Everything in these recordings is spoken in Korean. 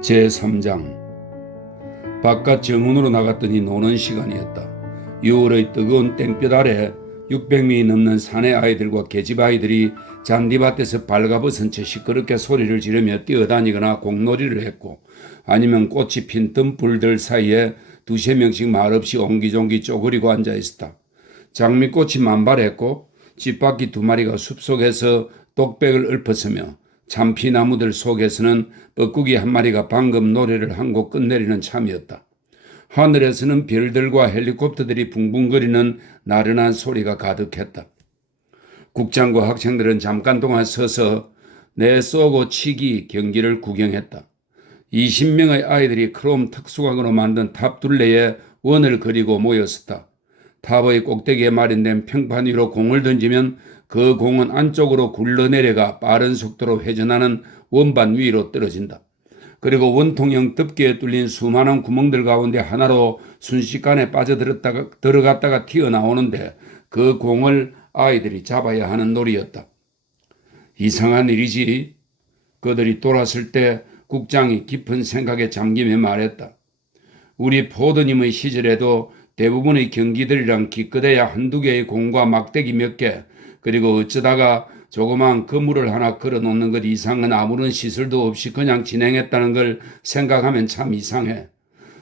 제3장. 바깥 정원으로 나갔더니 노는 시간이었다. 6월의 뜨거운 땡볕 아래 600명이 넘는 사내 아이들과 계집 아이들이 잔디밭에서 발가벗은 채 시끄럽게 소리를 지르며 뛰어다니거나 공놀이를 했고, 아니면 꽃이 핀 뜸불들 사이에 두세 명씩 말없이 옹기종기 쪼그리고 앉아 있었다. 장미꽃이 만발했고 집 바퀴 두 마리가 숲속에서 똑백을 읊었으며, 참피나무들 속에서는 뻐꾸기 한 마리가 방금 노래를 한 곡 끝내리는 참이었다. 하늘에서는 별들과 헬리콥터들이 붕붕거리는 나른한 소리가 가득했다. 국장과 학생들은 잠깐 동안 서서 내 쏘고 치기 경기를 구경했다. 20명의 아이들이 크롬 특수광으로 만든 탑 둘레에 원을 그리고 모였었다. 탑의 꼭대기에 마련된 평판 위로 공을 던지면 그 공은 안쪽으로 굴러내려가 빠른 속도로 회전하는 원반 위로 떨어진다. 그리고 원통형 덮개에 뚫린 수많은 구멍들 가운데 하나로 순식간에 들어갔다가 튀어나오는데, 그 공을 아이들이 잡아야 하는 놀이였다. 이상한 일이지. 그들이 돌았을 때 국장이 깊은 생각에 잠기며 말했다. 우리 포드님의 시절에도 대부분의 경기들이랑 기껏해야 한두 개의 공과 막대기 몇 개, 그리고 어쩌다가 조그만 건물을 하나 걸어놓는 것 이상은 아무런 시설도 없이 그냥 진행했다는 걸 생각하면 참 이상해.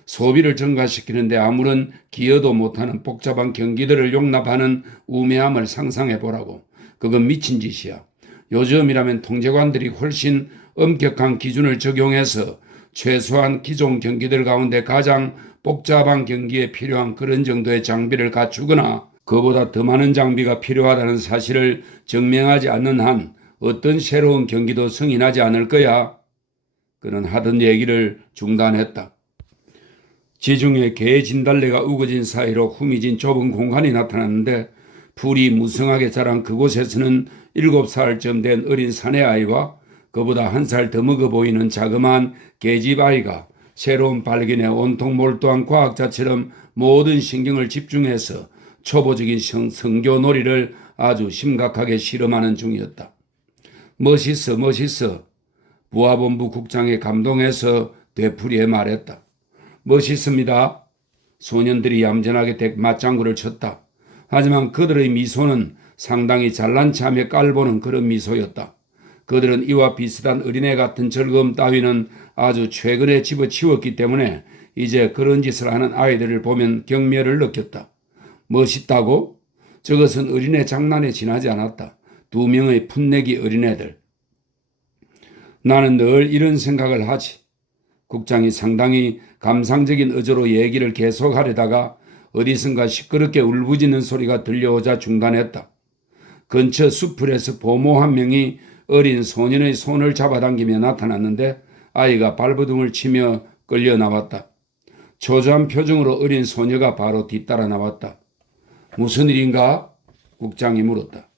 소비를 증가시키는데 아무런 기여도 못하는 복잡한 경기들을 용납하는 우매함을 상상해보라고. 그건 미친 짓이야. 요즘이라면 통제관들이 훨씬 엄격한 기준을 적용해서 최소한 기존 경기들 가운데 가장 복잡한 경기에 필요한 그런 정도의 장비를 갖추거나 그보다 더 많은 장비가 필요하다는 사실을 증명하지 않는 한 어떤 새로운 경기도 승인하지 않을 거야. 그는 하던 얘기를 중단했다. 지중해 개 진달래가 우거진 사이로 후미진 좁은 공간이 나타났는데, 풀이 무성하게 자란 그곳에서는 7살쯤 된 어린 사내아이와 그보다 1살 더 먹어 보이는 자그마한 계집 아이가 새로운 발견에 온통 몰두한 과학자처럼 모든 신경을 집중해서 초보적인 성교놀이를 아주 심각하게 실험하는 중이었다. 멋있어, 멋있어. 부하본부 국장에 감동해서 되풀이해 말했다. 멋있습니다. 소년들이 얌전하게 맞장구를 쳤다. 하지만 그들의 미소는 상당히 잘난 체하며 깔보는 그런 미소였다. 그들은 이와 비슷한 어린애 같은 즐거움 따위는 아주 최근에 집어치웠기 때문에 이제 그런 짓을 하는 아이들을 보면 경멸을 느꼈다. 멋있다고? 저것은 어린애 장난에 지나지 않았다. 2명의 풋내기 어린애들. 나는 늘 이런 생각을 하지. 국장이 상당히 감상적인 어조로 얘기를 계속하려다가 어디선가 시끄럽게 울부짖는 소리가 들려오자 중단했다. 근처 수풀에서 보모 한 명이 어린 소년의 손을 잡아당기며 나타났는데, 아이가 발버둥을 치며 끌려 나왔다. 초조한 표정으로 어린 소녀가 바로 뒤따라 나왔다. 무슨 일인가? 국장이 물었다.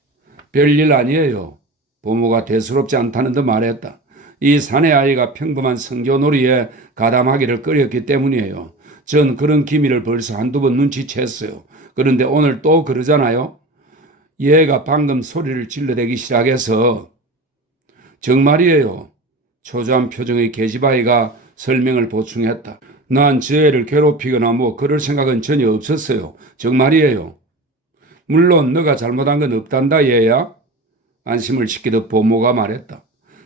별일 아니에요. 부모가 대수롭지 않다는 듯 말했다. 이 사내 아이가 평범한 성교놀이에 가담하기를 꺼렸기 때문이에요. 전 그런 기미를 벌써 한두 번 눈치챘어요. 그런데 오늘 또 그러잖아요. 얘가 방금 소리를 질러대기 시작해서. 정말이에요. 초조한 표정의 계집아이가 설명을 보충했다. 난 저 애를 괴롭히거나 그럴 생각은 전혀 없었어요. 정말이에요. 물론 너가 잘못한 건 없단다 얘야. 안심을 시키듯 보모가 말했다.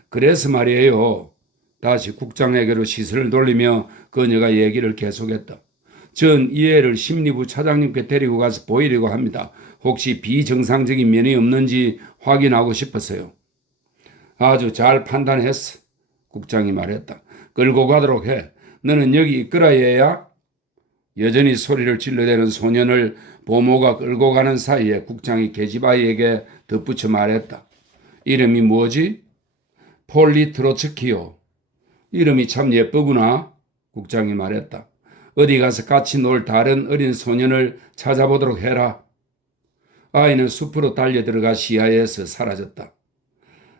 그래서 말이에요. 다시 국장에게로 시선을 돌리며 그녀가 얘기를 계속했다. 전 이 애를 심리부 차장님께 데리고 가서 보이려고 합니다. 혹시 비정상적인 면이 없는지 확인하고 싶어서요. 아주 잘 판단했어. 국장이 말했다. 끌고 가도록 해. 너는 여기 있거라 얘야. 여전히 소리를 질러대는 소년을 보모가 끌고 가는 사이에 국장이 계집아이에게 덧붙여 말했다. 이름이 뭐지? 폴리 트로츠키요. 이름이 참 예쁘구나. 국장이 말했다. 어디 가서 같이 놀 다른 어린 소년을 찾아보도록 해라. 아이는 숲으로 달려 들어가 시야에서 사라졌다.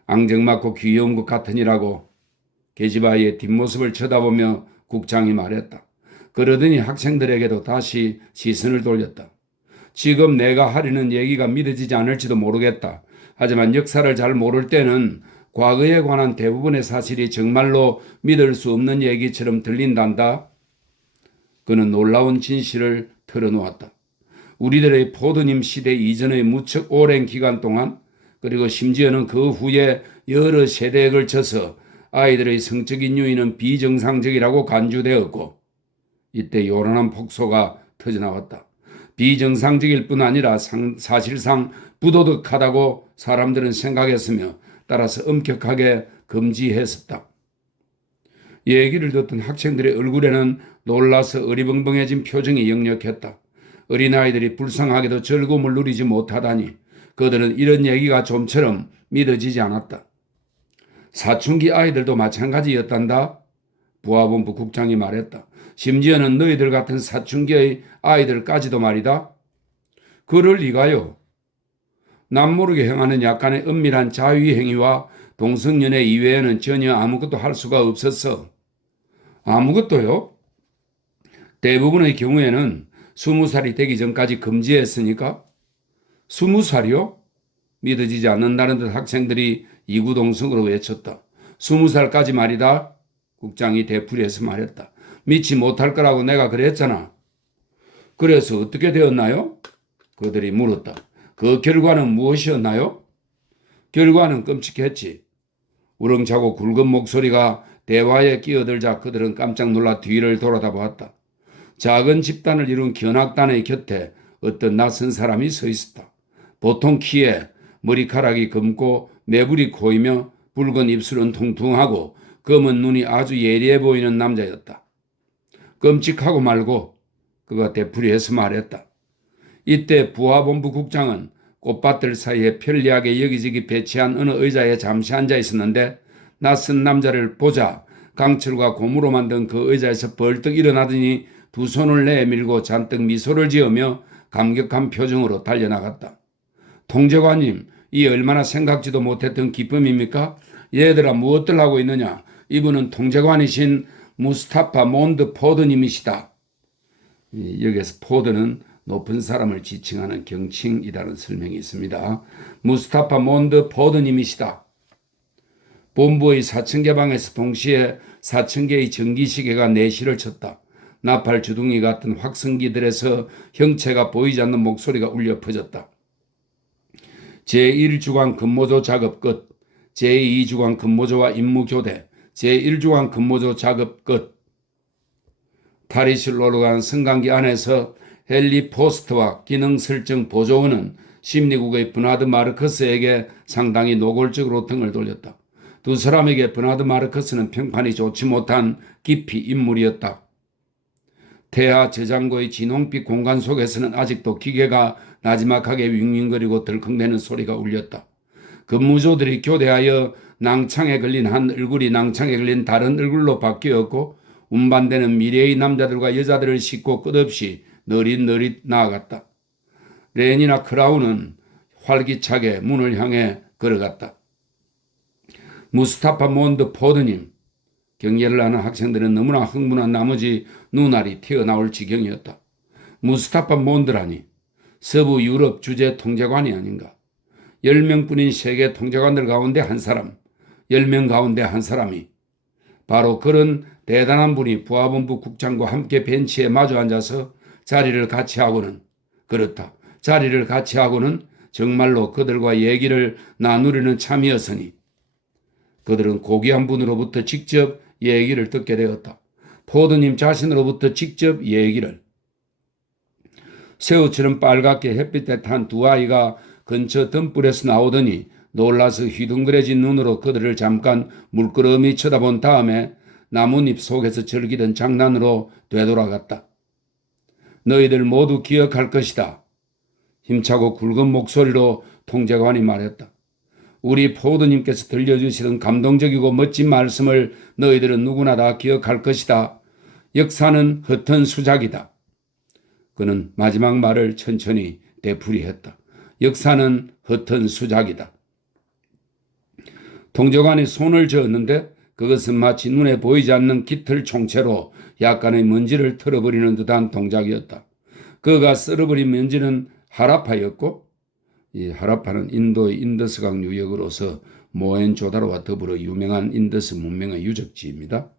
앙증맞고 귀여운 것 같으니라고 계집아이의 뒷모습을 쳐다보며 국장이 말했다. 그러더니 학생들에게도 다시 시선을 돌렸다. 지금 내가 하려는 얘기가 믿어지지 않을지도 모르겠다. 하지만 역사를 잘 모를 때는 과거에 관한 대부분의 사실이 정말로 믿을 수 없는 얘기처럼 들린단다. 그는 놀라운 진실을 털어놓았다. 우리들의 포드님 시대 이전의 무척 오랜 기간 동안, 그리고 심지어는 그 후에 여러 세대에 걸쳐서 아이들의 성적인 유인은 비정상적이라고 간주되었고, 이때 요란한 폭소가 터져나왔다. 비정상적일 뿐 아니라 사실상 부도덕하다고 사람들은 생각했으며 따라서 엄격하게 금지했었다. 얘기를 듣던 학생들의 얼굴에는 놀라서 어리벙벙해진 표정이 역력했다. 어린아이들이 불쌍하게도 즐거움을 누리지 못하다니 그들은 이런 얘기가 좀처럼 믿어지지 않았다. 사춘기 아이들도 마찬가지였단다. 부하본부 국장이 말했다. 심지어는 너희들 같은 사춘기의 아이들까지도 말이다. 그럴 리가요. 남모르게 행하는 약간의 은밀한 자위 행위와 동성연애 이외에는 전혀 아무것도 할 수가 없었어. 아무것도요? 대부분의 경우에는 20살이 되기 전까지 금지했으니까. 20살이요? 믿어지지 않는다는 듯 학생들이 이구동성으로 외쳤다. 20살까지 말이다. 국장이 되풀이해서 말했다. 믿지 못할 거라고 내가 그랬잖아. 그래서 어떻게 되었나요? 그들이 물었다. 그 결과는 무엇이었나요? 결과는 끔찍했지. 우렁차고 굵은 목소리가 대화에 끼어들자 그들은 깜짝 놀라 뒤를 돌아다 보았다. 작은 집단을 이룬 견학단의 곁에 어떤 낯선 사람이 서 있었다. 보통 키에 머리카락이 검고 매부리 코이며 붉은 입술은 통통하고 검은 눈이 아주 예리해 보이는 남자였다. 끔찍하고 말고 그가 되풀이해서 말했다. 이때 부하본부 국장은 꽃밭들 사이에 편리하게 여기저기 배치한 어느 의자에 잠시 앉아 있었는데 낯선 남자를 보자 강철과 고무로 만든 그 의자에서 벌떡 일어나더니 두 손을 내밀고 잔뜩 미소를 지으며 감격한 표정으로 달려나갔다. 통제관님, 이 얼마나 생각지도 못했던 기쁨입니까? 얘들아 무엇들 하고 있느냐? 이분은 통제관이신 무스타파 몬드 포드님이시다. 여기에서 포드는 높은 사람을 지칭하는 경칭이라는 설명이 있습니다. 무스타파 몬드 포드님이시다. 본부의 4층 방에서 동시에 4층계의 전기시계가 내시를 쳤다. 나팔 주둥이 같은 확성기들에서 형체가 보이지 않는 목소리가 울려 퍼졌다. 제1주간 근무조 작업 끝, 제2주간 근무조와 임무 교대, 제1주간 근무조 작업 끝. 탈의실 올라간 승강기 안에서 헨리 포스트와 기능 설정 보조원은 심리국의 버나드 마르커스에게 상당히 노골적으로 등을 돌렸다. 두 사람에게 버나드 마르커스는 평판이 좋지 못한 기피 인물이었다. 태아 저장고의 진홍빛 공간 속에서는 아직도 기계가 나지막하게 윙윙거리고 덜컹대는 소리가 울렸다. 근무조들이 교대하여 낭창에 걸린 한 얼굴이 낭창에 걸린 다른 얼굴로 바뀌었고 운반되는 미래의 남자들과 여자들을 싣고 끝없이 너릿너릿 나아갔다. 렌이나 크라운은 활기차게 문을 향해 걸어갔다. 무스타파 몬드 포드님. 경례를 하는 학생들은 너무나 흥분한 나머지 눈알이 튀어나올 지경이었다. 무스타파 몬드라니 서부 유럽 주재 통제관이 아닌가. 10명뿐인 세계 통제관들 가운데 한 사람, 10명 가운데 한 사람이 바로 그런 대단한 분이 부하본부 국장과 함께 벤치에 마주 앉아서 자리를 같이 하고는, 그렇다, 자리를 같이 하고는 정말로 그들과 얘기를 나누려는 참이었으니 그들은 고귀한 분으로부터 직접 얘기를 듣게 되었다. 포드님 자신으로부터 직접 얘기를. 새우처럼 빨갛게 햇빛에 탄 두 아이가 근처 등불에서 나오더니 놀라서 휘둥그레진 눈으로 그들을 잠깐 물끄러미 쳐다본 다음에 나뭇잎 속에서 즐기던 장난으로 되돌아갔다. 너희들 모두 기억할 것이다. 힘차고 굵은 목소리로 통제관이 말했다. 우리 포드님께서 들려주시던 감동적이고 멋진 말씀을 너희들은 누구나 다 기억할 것이다. 역사는 흩은 수작이다. 그는 마지막 말을 천천히 되풀이했다. 역사는 흩은 수작이다. 통제관이 손을 저었는데 그것은 마치 눈에 보이지 않는 깃털 총체로 약간의 먼지를 털어버리는 듯한 동작이었다. 그가 쓸어버린 먼지는 하라파였고, 이 하라파는 인도의 인더스강 유역으로서 모헨조다로와 더불어 유명한 인더스 문명의 유적지입니다.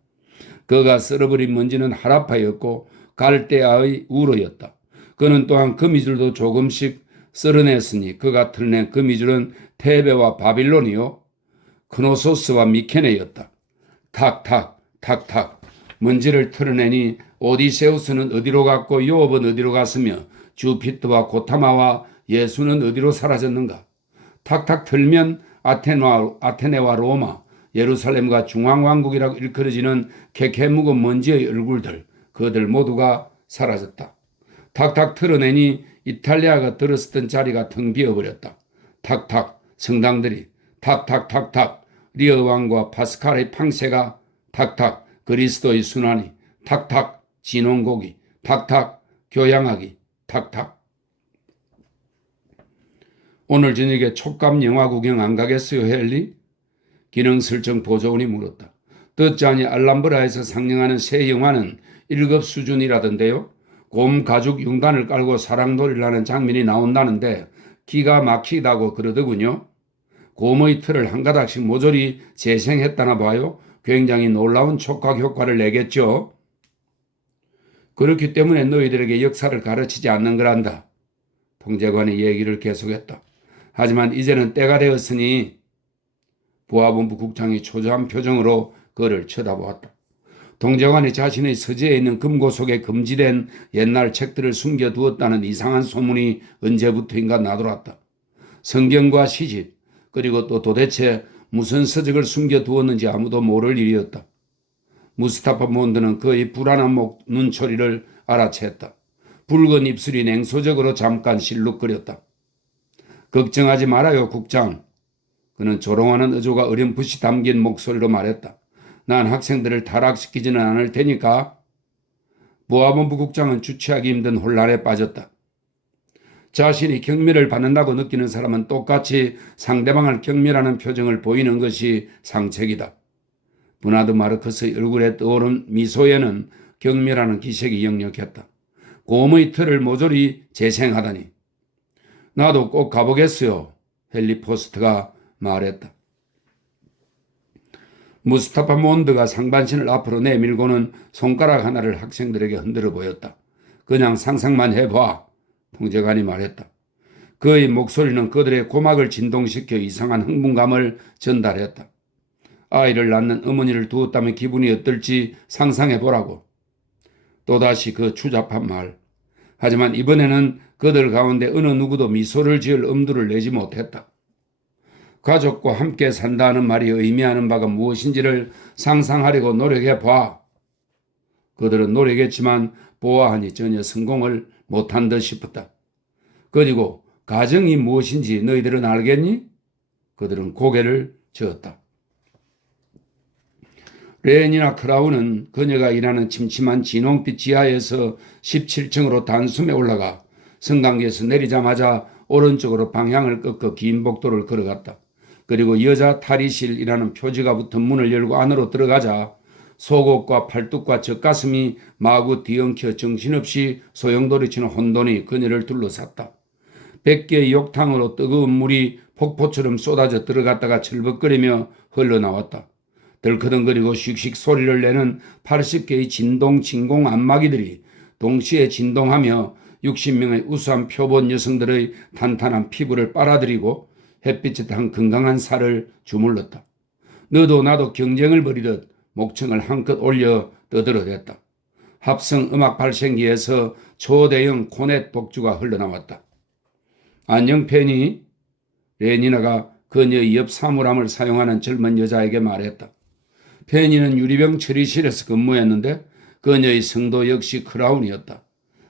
그가 쓸어버린 먼지는 하라파였고 갈대아의 우르였다. 그는 또한 거미줄도 조금씩 쓸어냈으니 그가 털어낸 거미줄은 테베와 바빌론이요 크노소스와 미케네였다. 탁탁 탁탁 먼지를 털어내니 오디세우스는 어디로 갔고 요업은 어디로 갔으며 주피터와 고타마와 예수는 어디로 사라졌는가. 탁탁 털면 아테네와 로마, 예루살렘과 중앙왕국이라고 일컬어지는 캐캐묵은 먼지의 얼굴들, 그들 모두가 사라졌다. 탁탁 털어내니 이탈리아가 들었었던 자리가 텅 비어버렸다. 탁탁 성당들이 탁탁탁탁 리어 왕과 파스칼의 팡세가 탁탁 그리스도의 순환이 탁탁 진홍고기 탁탁 교양하기 탁탁. 오늘 저녁에 촉감 영화 구경 안 가겠어요, 헨리? 기능 설정 보조원이 물었다. 듣자니 알람브라에서 상영하는 새 영화는 1급 수준이라던데요. 곰 가죽 융단을 깔고 사랑놀이를 하는 장면이 나온다는데 기가 막히다고 그러더군요. 곰의 털을 한 가닥씩 모조리 재생했다나 봐요. 굉장히 놀라운 촉각 효과를 내겠죠. 그렇기 때문에 너희들에게 역사를 가르치지 않는 거란다. 통제관이 얘기를 계속했다. 하지만 이제는 때가 되었으니 보아본부 국장이 초조한 표정으로 그를 쳐다보았다. 통제관이 자신의 서재에 있는 금고 속에 금지된 옛날 책들을 숨겨두었다는 이상한 소문이 언제부터인가 나돌았다. 성경과 시집, 그리고 또 도대체 무슨 서적을 숨겨두었는지 아무도 모를 일이었다. 무스타파 몬드는 그의 불안한 눈초리를 알아챘다. 붉은 입술이 냉소적으로 잠깐 실룩거렸다. 걱정하지 말아요, 국장. 그는 조롱하는 의조가 어렴풋이 담긴 목소리로 말했다. 난 학생들을 타락시키지는 않을 테니까. 보아본부 국장은 주체하기 힘든 혼란에 빠졌다. 자신이 경멸을 받는다고 느끼는 사람은 똑같이 상대방을 경멸하는 표정을 보이는 것이 상책이다. 브나드 마르커스의 얼굴에 떠오른 미소에는 경멸하는 기색이 역력했다. 곰의 털을 모조리 재생하다니. 나도 꼭 가보겠어요. 헨리 포스트가 말했다. 무스타파 몬드가 상반신을 앞으로 내밀고는 손가락 하나를 학생들에게 흔들어 보였다. 그냥 상상만 해봐. 통제관이 말했다. 그의 목소리는 그들의 고막을 진동시켜 이상한 흥분감을 전달했다. 아이를 낳는 어머니를 두었다면 기분이 어떨지 상상해보라고. 또다시 그 추잡한 말. 하지만 이번에는 그들 가운데 어느 누구도 미소를 지을 엄두를 내지 못했다. 가족과 함께 산다는 말이 의미하는 바가 무엇인지를 상상하려고 노력해봐. 그들은 노력했지만 보아하니 전혀 성공을 못한 듯 싶었다. 그리고 가정이 무엇인지 너희들은 알겠니? 그들은 고개를 저었다. 레니나 크라운은 그녀가 일하는 침침한 진홍빛 지하에서 17층으로 단숨에 올라가 성당에서 내리자마자 오른쪽으로 방향을 꺾어 긴 복도를 걸어갔다. 그리고 여자 탈의실이라는 표지가 붙은 문을 열고 안으로 들어가자 속옷과 팔뚝과 젖가슴이 마구 뒤엉켜 정신없이 소용돌이치는 혼돈이 그녀를 둘러쌌다. 100개의 욕탕으로 뜨거운 물이 폭포처럼 쏟아져 들어갔다가 철벅거리며 흘러나왔다. 덜커덩거리고 슉슉 소리를 내는 80개의 진공 안마기들이 동시에 진동하며 60명의 우수한 표본 여성들의 탄탄한 피부를 빨아들이고 햇빛에 탄 건강한 살을 주물렀다. 너도 나도 경쟁을 벌이듯 목청을 한껏 올려 떠들어댔다. 합성 음악 발생기에서 초대형 코넷 독주가 흘러나왔다. 안녕 페니? 레니나가 그녀의 옆 사물함을 사용하는 젊은 여자에게 말했다. 페니는 유리병 처리실에서 근무했는데 그녀의 성도 역시 크라운이었다.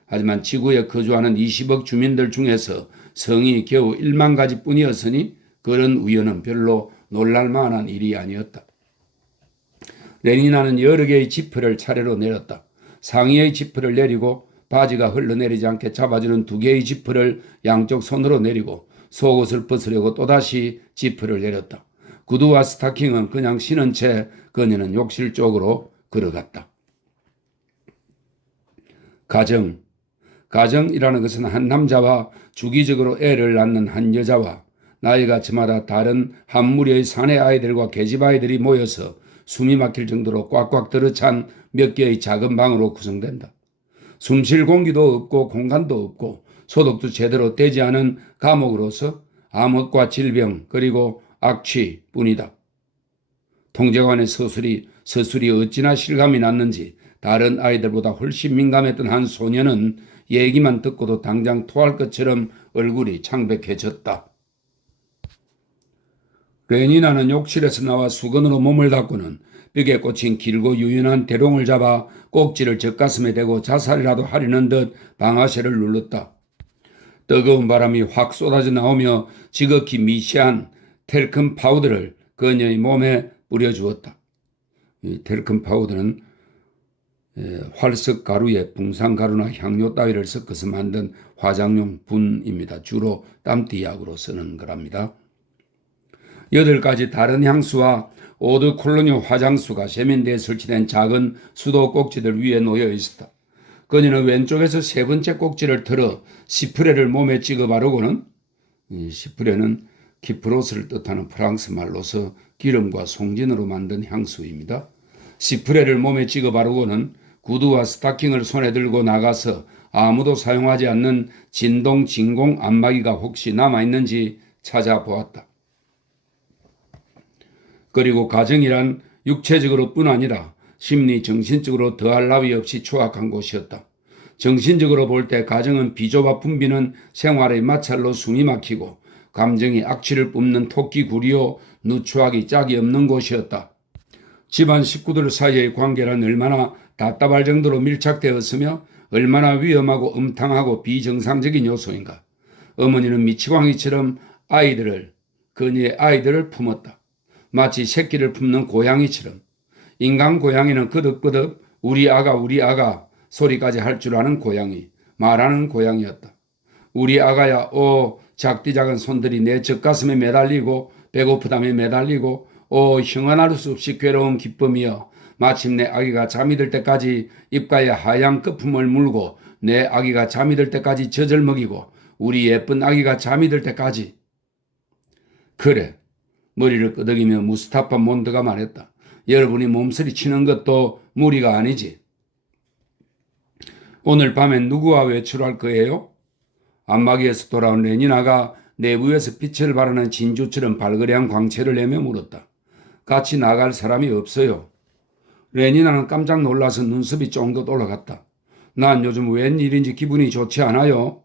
하지만 지구에 거주하는 20억 주민들 중에서 성이 겨우 1만 가지뿐이었으니 그런 우연은 별로 놀랄만한 일이 아니었다. 레니나는 여러 개의 지퍼를 차례로 내렸다. 상의의 지퍼를 내리고 바지가 흘러내리지 않게 잡아주는 2개의 지퍼를 양쪽 손으로 내리고 속옷을 벗으려고 또다시 지퍼를 내렸다. 구두와 스타킹은 그냥 신은 채 그녀는 욕실 쪽으로 걸어갔다. 가정이라는 것은 한 남자와 주기적으로 애를 낳는 한 여자와 나이가 저마다 다른 한 무리의 사내 아이들과 계집 아이들이 모여서 숨이 막힐 정도로 꽉꽉 들어찬 몇 개의 작은 방으로 구성된다. 숨쉴 공기도 없고 공간도 없고 소독도 제대로 되지 않은 감옥으로서 암흑과 질병 그리고 악취뿐이다. 통제관의 서술이 어찌나 실감이 났는지 다른 아이들보다 훨씬 민감했던 한 소녀는 얘기만 듣고도 당장 토할 것처럼 얼굴이 창백해졌다. 레니나는 욕실에서 나와 수건으로 몸을 닦고는 벽에 꽂힌 길고 유연한 대롱을 잡아 꼭지를 젖가슴에 대고 자살이라도 하려는 듯 방아쇠를 눌렀다. 뜨거운 바람이 확 쏟아져 나오며 지극히 미시한 텔컴 파우더를 그녀의 몸에 뿌려주었다. 이 텔컴 파우더는 활석 가루에 붕상 가루나 향료 따위를 섞어서 만든 화장용 분입니다. 주로 땀띠 약으로 쓰는 거랍니다. 8가지 다른 향수와 오드 콜로뇨 화장수가 세면대에 설치된 작은 수도 꼭지들 위에 놓여 있었다. 그녀는 왼쪽에서 3번째 꼭지를 틀어 시프레를 몸에 찍어 바르고는, 시프레는 키프로스를 뜻하는 프랑스 말로서 기름과 송진으로 만든 향수입니다. 시프레를 몸에 찍어 바르고는 구두와 스타킹을 손에 들고 나가서 아무도 사용하지 않는 진동 진공 안마기가 혹시 남아있는지 찾아보았다. 그리고 가정이란 육체적으로 뿐 아니라 심리, 정신적으로 더할 나위 없이 추악한 곳이었다. 정신적으로 볼 때 가정은 비좁아 붐비는 생활의 마찰로 숨이 막히고 감정이 악취를 뿜는 토끼 구리요 누추하기 짝이 없는 곳이었다. 집안 식구들 사이의 관계란 얼마나 답답할 정도로 밀착되었으며 얼마나 위험하고 음탕하고 비정상적인 요소인가. 어머니는 미치광이처럼 그녀의 아이들을 품었다. 마치 새끼를 품는 고양이처럼. 인간 고양이는 끄덕끄덕 우리 아가 소리까지 할 줄 아는 고양이, 말하는 고양이였다. 우리 아가야, 작디 작은 손들이 내 젖가슴에 매달리고 배고프다며 매달리고 형언할 수 없이 괴로운 기쁨이여. 마침내 아기가 잠이 들 때까지 입가에 하얀 거품을 물고 내 아기가 잠이 들 때까지 젖을 먹이고 우리 예쁜 아기가 잠이 들 때까지. 그래. 머리를 끄덕이며 무스타파 몬드가 말했다. 여러분이 몸서리 치는 것도 무리가 아니지. 오늘 밤엔 누구와 외출할 거예요? 안마기에서 돌아온 레니나가 내부에서 빛을 발하는 진주처럼 발그레한 광채를 내며 물었다. 같이 나갈 사람이 없어요. 레니나는 깜짝 놀라서 눈썹이 쫑긋 올라갔다. 난 요즘 웬일인지 기분이 좋지 않아요.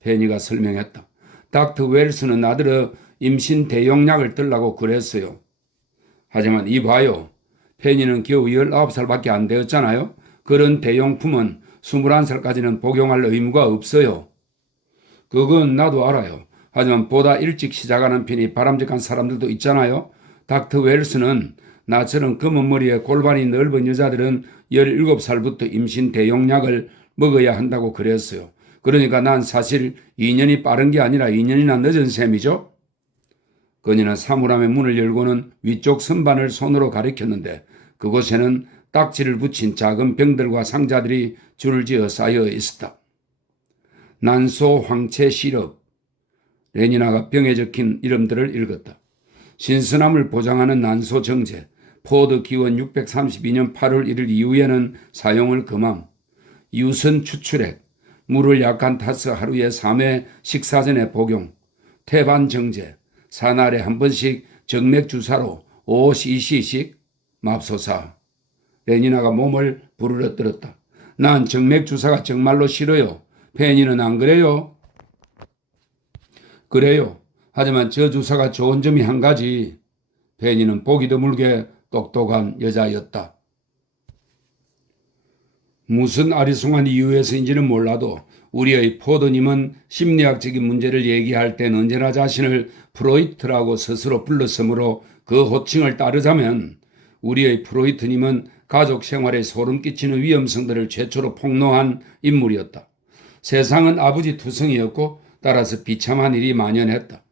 페니가 설명했다. 닥터 웰스는 나더러 임신 대용약을 들라고 그랬어요. 하지만 이봐요. 페니는 겨우 19살밖에 안 되었잖아요. 그런 대용품은 21살까지는 복용할 의무가 없어요. 그건 나도 알아요. 하지만 보다 일찍 시작하는 편이 바람직한 사람들도 있잖아요. 닥터 웰스는 나처럼 검은 머리에 골반이 넓은 여자들은 17살부터 임신 대용약을 먹어야 한다고 그랬어요. 그러니까 난 사실 2년이 빠른 게 아니라 2년이나 늦은 셈이죠. 그녀는 사물함의 문을 열고는 위쪽 선반을 손으로 가리켰는데 그곳에는 딱지를 붙인 작은 병들과 상자들이 줄을 지어 쌓여 있었다. 난소 황체 시럽. 레니나가 병에 적힌 이름들을 읽었다. 신선함을 보장하는 난소 정제. 포드 기원 632년 8월 1일 이후에는 사용을 금함. 유선 추출액. 물을 약한 타스 하루에 3회 식사 전에 복용. 태반 정제. 사날에 한 번씩 정맥 주사로 5cc씩 맙소사. 레니나가 몸을 부르러 떨었다. 난 정맥 주사가 정말로 싫어요. 페니는 안 그래요? 그래요. 하지만 저 주사가 좋은 점이 한 가지. 페니는 보기 드물게 똑똑한 여자였다. 무슨 아리송한 이유에서인지는 몰라도 우리의 포도님은 심리학적인 문제를 얘기할 땐 언제나 자신을 프로이트라고 스스로 불렀으므로 그 호칭을 따르자면 우리의 프로이트님은 가족 생활에 소름 끼치는 위험성들을 최초로 폭로한 인물이었다. 세상은 아버지 투성이었고 따라서 비참한 일이 만연했다.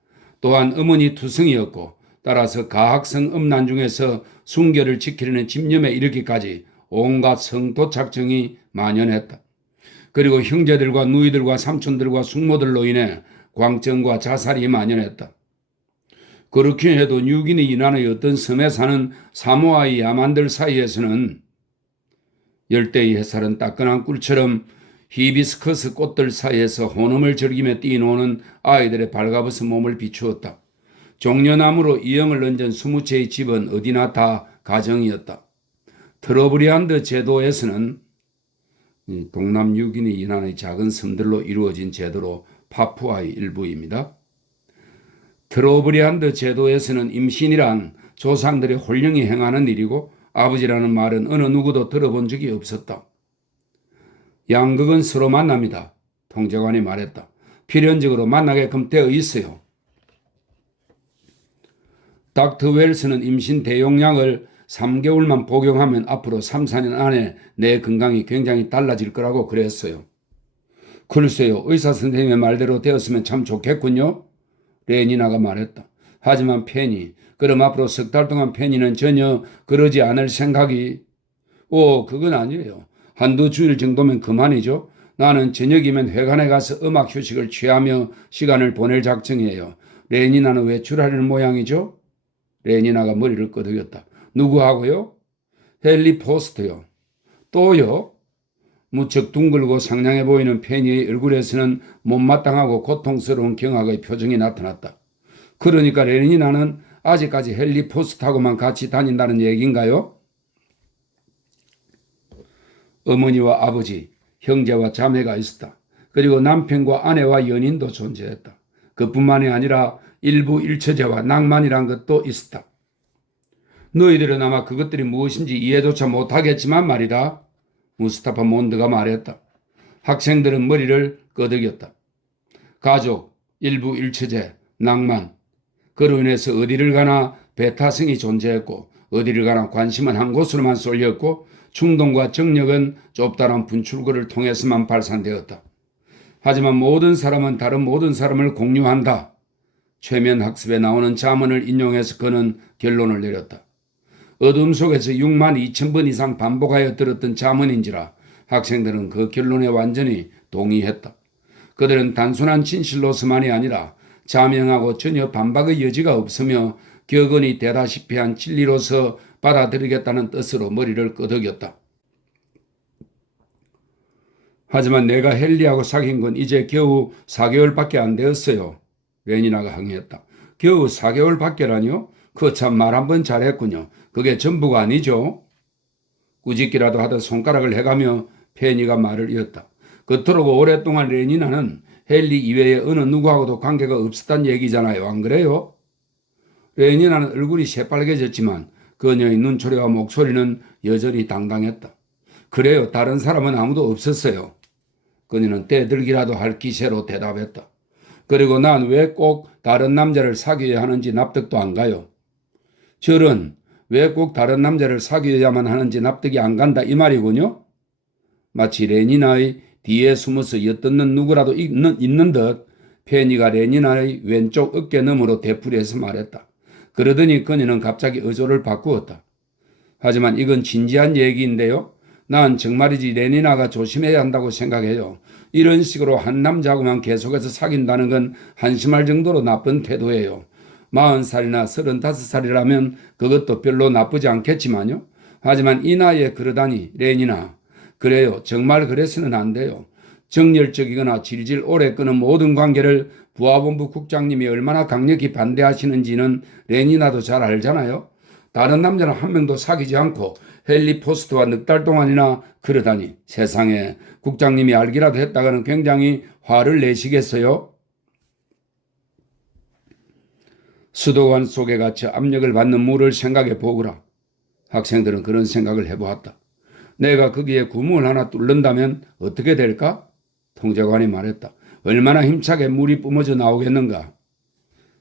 또한 어머니 투성이었고 따라서 가학성 음란 중에서 순결을 지키려는 집념에 이르기까지 온갖 성도착증이 만연했다. 그리고 형제들과 누이들과 삼촌들과 숙모들로 인해 광증과 자살이 만연했다. 그렇긴 해도 뉴기니 이난의 어떤 섬에 사는 사모아의 야만들 사이에서는 열대의 햇살은 따끈한 꿀처럼 히비스커스 꽃들 사이에서 혼음을 즐기며 뛰노는 아이들의 발가벗은 몸을 비추었다. 종려나무로 이형을 얹은 20채의 집은 어디나 다 가정이었다. 트러브리안드 제도에서는 동남 뉴기니 이난의 작은 섬들로 이루어진 제도로 파푸아의 일부입니다. 트러브리안드 제도에서는 임신이란 조상들의 홀령이 행하는 일이고 아버지라는 말은 어느 누구도 들어본 적이 없었다. 양극은 서로 만납니다. 통제관이 말했다. 필연적으로 만나게끔 되어 있어요. 닥터 웰스는 임신 대용량을 3개월만 복용하면 앞으로 3, 4년 안에 내 건강이 굉장히 달라질 거라고 그랬어요. 글쎄요. 의사 선생님의 말대로 되었으면 참 좋겠군요. 레니나가 말했다. 하지만 페니, 그럼 앞으로 석 달 동안 페니는 전혀 그러지 않을 생각이... 그건 아니에요. 한두 주일 정도면 그만이죠. 나는 저녁이면 회관에 가서 음악 휴식을 취하며 시간을 보낼 작정이에요. 레니나는 외출하려는 모양이죠? 레니나가 머리를 끄덕였다. 누구하고요? 헨리 포스트요. 또요? 무척 둥글고 상냥해 보이는 페니의 얼굴에서는 못마땅하고 고통스러운 경악의 표정이 나타났다. 그러니까 레니나는 아직까지 헨리 포스트하고만 같이 다닌다는 얘기인가요? 어머니와 아버지, 형제와 자매가 있었다. 그리고 남편과 아내와 연인도 존재했다. 그뿐만이 아니라 일부 일처제와 낭만이란 것도 있었다. 너희들은 아마 그것들이 무엇인지 이해조차 못하겠지만 말이다. 무스타파 몬드가 말했다. 학생들은 머리를 끄덕였다. 가족, 일부 일처제, 낭만. 그로 인해서 어디를 가나 배타성이 존재했고 어디를 가나 관심은 한 곳으로만 쏠렸고 충동과 정력은 좁다란 분출구를 통해서만 발산되었다. 하지만 모든 사람은 다른 모든 사람을 공유한다. 최면 학습에 나오는 잠언을 인용해서 그는 결론을 내렸다. 어둠 속에서 6만 2천 번 이상 반복하여 들었던 잠언인지라 학생들은 그 결론에 완전히 동의했다. 그들은 단순한 진실로서만이 아니라 자명하고 전혀 반박의 여지가 없으며 격언이 되다시피 한 진리로서 받아들이겠다는 뜻으로 머리를 끄덕였다. 하지만 내가 헨리하고 사귄 건 이제 겨우 4개월밖에 안 되었어요. 레니나가 항의했다. 겨우 4개월밖에라뇨? 그거 참 말 한번 잘했군요. 그게 전부가 아니죠. 꾸짖기라도 하듯 손가락을 해가며 페니가 말을 이었다. 그토록 오랫동안 레니나는 헨리 이외에 어느 누구하고도 관계가 없었단 얘기잖아요. 안 그래요? 레니나는 얼굴이 새빨개졌지만 그녀의 눈초리와 목소리는 여전히 당당했다. 그래요. 다른 사람은 아무도 없었어요. 그녀는 떼들기라도 할 기세로 대답했다. 그리고 난 왜 꼭 다른 남자를 사귀어야 하는지 납득도 안 가요. 저런 왜 꼭 다른 남자를 사귀어야만 하는지 납득이 안 간다 이 말이군요. 마치 레니나의 뒤에 숨어서 엿듣는 누구라도 있는 듯 페니가 레니나의 왼쪽 어깨 너머로 되풀이해서 말했다. 그러더니 그녀는 갑자기 어조를 바꾸었다. 하지만 이건 진지한 얘기인데요. 난 정말이지 레니나가 조심해야 한다고 생각해요. 이런 식으로 한 남자하고만 계속해서 사귄다는 건 한심할 정도로 나쁜 태도예요. 40살이나 35살이라면 그것도 별로 나쁘지 않겠지만요. 하지만 이 나이에 그러다니 레니나. 그래요. 정말 그래서는 안 돼요. 정열적이거나 질질 오래 끄는 모든 관계를 부하본부 국장님이 얼마나 강력히 반대하시는지는 레니나도 잘 알잖아요. 다른 남자는 한 명도 사귀지 않고 헨리 포스트와 넉 달 동안이나 그러다니 세상에 국장님이 알기라도 했다가는 굉장히 화를 내시겠어요? 수도관 속에 갇혀 압력을 받는 물을 생각해 보거라. 학생들은 그런 생각을 해보았다. 내가 거기에 구멍을 하나 뚫는다면 어떻게 될까? 통제관이 말했다. 얼마나 힘차게 물이 뿜어져 나오겠는가?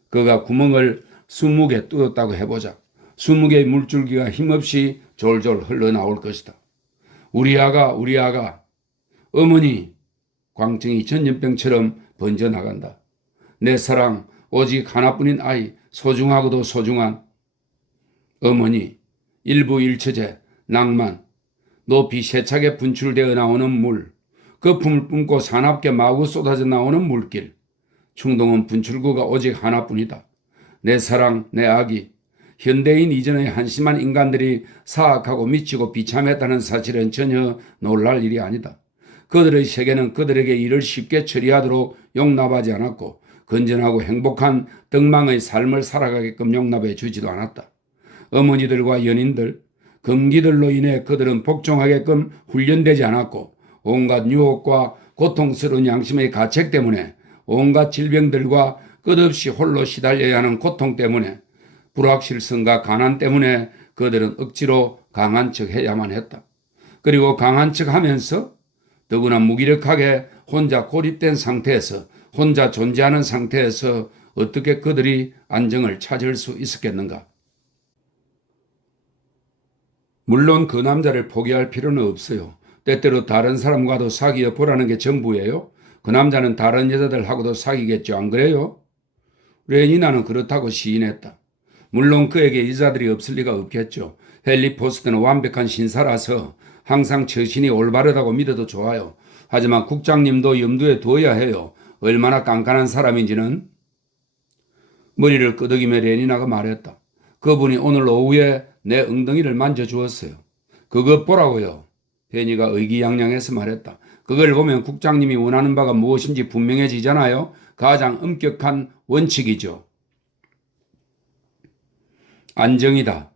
그가 구멍을 20개 뚫었다고 해보자. 20개의 물줄기가 힘없이 졸졸 흘러나올 것이다. 우리 아가, 우리 아가. 어머니, 광증이 전염병처럼 번져나간다. 내 사랑, 오직 하나뿐인 아이, 소중하고도 소중한 어머니, 일부 일처제, 낭만, 높이 세차게 분출되어 나오는 물, 거품을 뿜고 사납게 마구 쏟아져 나오는 물길. 충동은 분출구가 오직 하나뿐이다. 내 사랑, 내 악이 현대인 이전의 한심한 인간들이 사악하고 미치고 비참했다는 사실은 전혀 놀랄 일이 아니다. 그들의 세계는 그들에게 일을 쉽게 처리하도록 용납하지 않았고 건전하고 행복한 덕망의 삶을 살아가게끔 용납해 주지도 않았다. 어머니들과 연인들, 금기들로 인해 그들은 복종하게끔 훈련되지 않았고 온갖 유혹과 고통스러운 양심의 가책 때문에 온갖 질병들과 끝없이 홀로 시달려야 하는 고통 때문에 불확실성과 가난 때문에 그들은 억지로 강한 척 해야만 했다. 그리고 강한 척 하면서 더구나 무기력하게 혼자 고립된 상태에서 혼자 존재하는 상태에서 어떻게 그들이 안정을 찾을 수 있었겠는가? 물론 그 남자를 포기할 필요는 없어요. 때때로 다른 사람과도 사귀어 보라는 게 전부예요. 그 남자는 다른 여자들하고도 사귀겠죠. 안 그래요? 레니나는 그렇다고 시인했다. 물론 그에게 여자들이 없을 리가 없겠죠. 헨리 포스트는 완벽한 신사라서 항상 처신이 올바르다고 믿어도 좋아요. 하지만 국장님도 염두에 두어야 해요. 얼마나 깐깐한 사람인지는. 머리를 끄덕이며 레니나가 말했다. 그분이 오늘 오후에 내 엉덩이를 만져주었어요. 그것 보라고요. 베니가 의기양양해서 말했다. 그걸 보면 국장님이 원하는 바가 무엇인지 분명해지잖아요. 가장 엄격한 원칙이죠. 안정이다.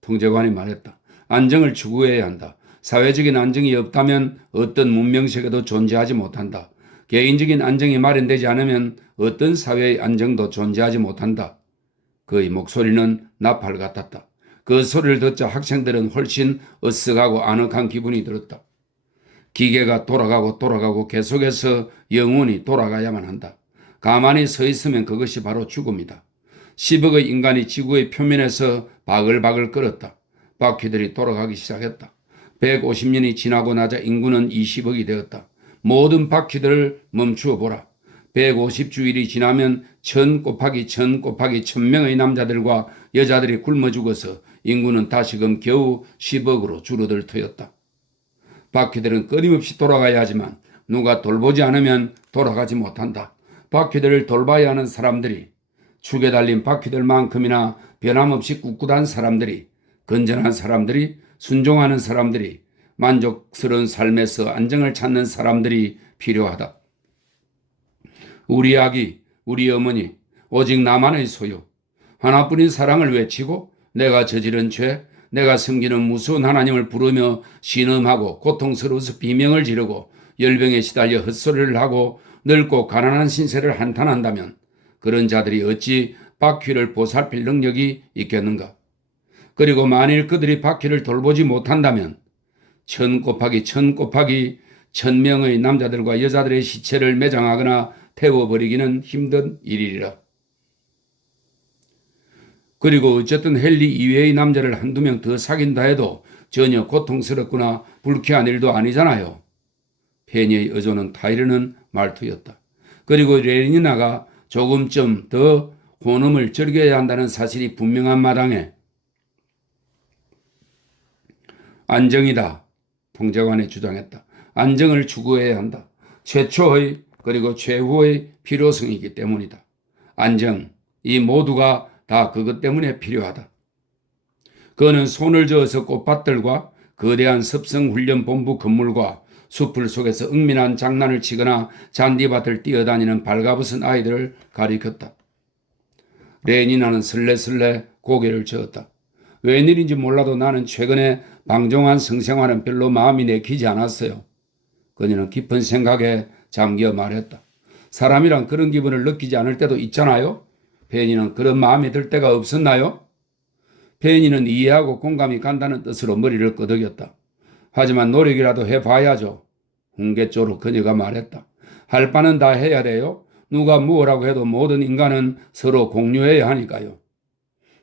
통제관이 말했다. 안정을 추구해야 한다. 사회적인 안정이 없다면 어떤 문명세계도 존재하지 못한다. 개인적인 안정이 마련되지 않으면 어떤 사회의 안정도 존재하지 못한다. 그의 목소리는 나팔 같았다. 그 소리를 듣자 학생들은 훨씬 으쓱하고 아늑한 기분이 들었다. 기계가 돌아가고 계속해서 영원히 돌아가야만 한다. 가만히 서 있으면 그것이 바로 죽음이다. 10억의 인간이 지구의 표면에서 바글바글 끓었다. 바퀴들이 돌아가기 시작했다. 150년이 지나고 나자 인구는 20억이 되었다. 모든 바퀴들을 멈추어 보라. 150주일이 지나면 1000 곱하기 1000 곱하기 1000명의 남자들과 여자들이 굶어 죽어서 인구는 다시금 겨우 10억으로 줄어들 터였다. 바퀴들은 끊임없이 돌아가야 하지만 누가 돌보지 않으면 돌아가지 못한다. 바퀴들을 돌봐야 하는 사람들이, 축에 달린 바퀴들만큼이나 변함없이 꿋꿋한 사람들이, 건전한 사람들이, 순종하는 사람들이, 만족스러운 삶에서 안정을 찾는 사람들이 필요하다. 우리 아기, 우리 어머니, 오직 나만의 소유, 하나뿐인 사랑을 외치고 내가 저지른 죄, 내가 섬기는 무서운 하나님을 부르며 신음하고 고통스러워서 비명을 지르고 열병에 시달려 헛소리를 하고 늙고 가난한 신세를 한탄한다면 그런 자들이 어찌 바퀴를 보살필 능력이 있겠는가? 그리고 만일 그들이 바퀴를 돌보지 못한다면 1000 곱하기 1000 곱하기 1000명의 남자들과 여자들의 시체를 매장하거나 태워버리기는 힘든 일이라. 그리고 어쨌든 헨리 이외의 남자를 한두 명 더 사귄다 해도 전혀 고통스럽거나 불쾌한 일도 아니잖아요. 페니의 어조는 타이르는 말투였다. 그리고 레니나가 조금쯤 더 혼음을 즐겨야 한다는 사실이 분명한 마당에 안정이다. 통제관이 주장했다. 안정을 추구해야 한다. 최초의 그리고 최후의 필요성이기 때문이다. 안정, 이 모두가 다 그것 때문에 필요하다. 그는 손을 저어서 꽃밭들과 거대한 습성훈련본부 건물과 숲을 속에서 은밀한 장난을 치거나 잔디밭을 뛰어다니는 발가벗은 아이들을 가리켰다. 레니나는 슬레슬레 고개를 저었다. 웬일인지 몰라도 나는 최근에 방종한 성생활은 별로 마음이 내키지 않았어요. 그녀는 깊은 생각에 잠겨 말했다. 사람이란 그런 기분을 느끼지 않을 때도 있잖아요. 페니는 그런 마음이 들 때가 없었나요? 페니는 이해하고 공감이 간다는 뜻으로 머리를 끄덕였다. 하지만 노력이라도 해봐야죠. 훈계조로 그녀가 말했다. 할 바는 다 해야 돼요. 누가 무엇라고 해도 모든 인간은 서로 공유해야 하니까요.